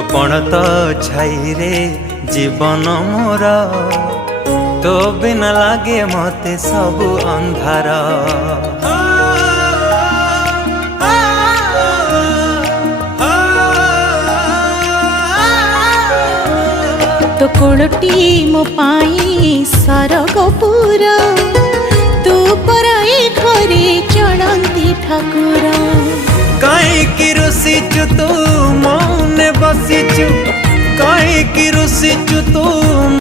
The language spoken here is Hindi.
तो कौन तो छाई रे जीवन मोर तो बिना लागे मते सब अंधार। तो कोलटी मो पाई सरगपुर तू पराई घरे चढ़ंती ठाकुर। कहीं रुसीचु तू मौने बसीचु, कहीं रुसीचु तू।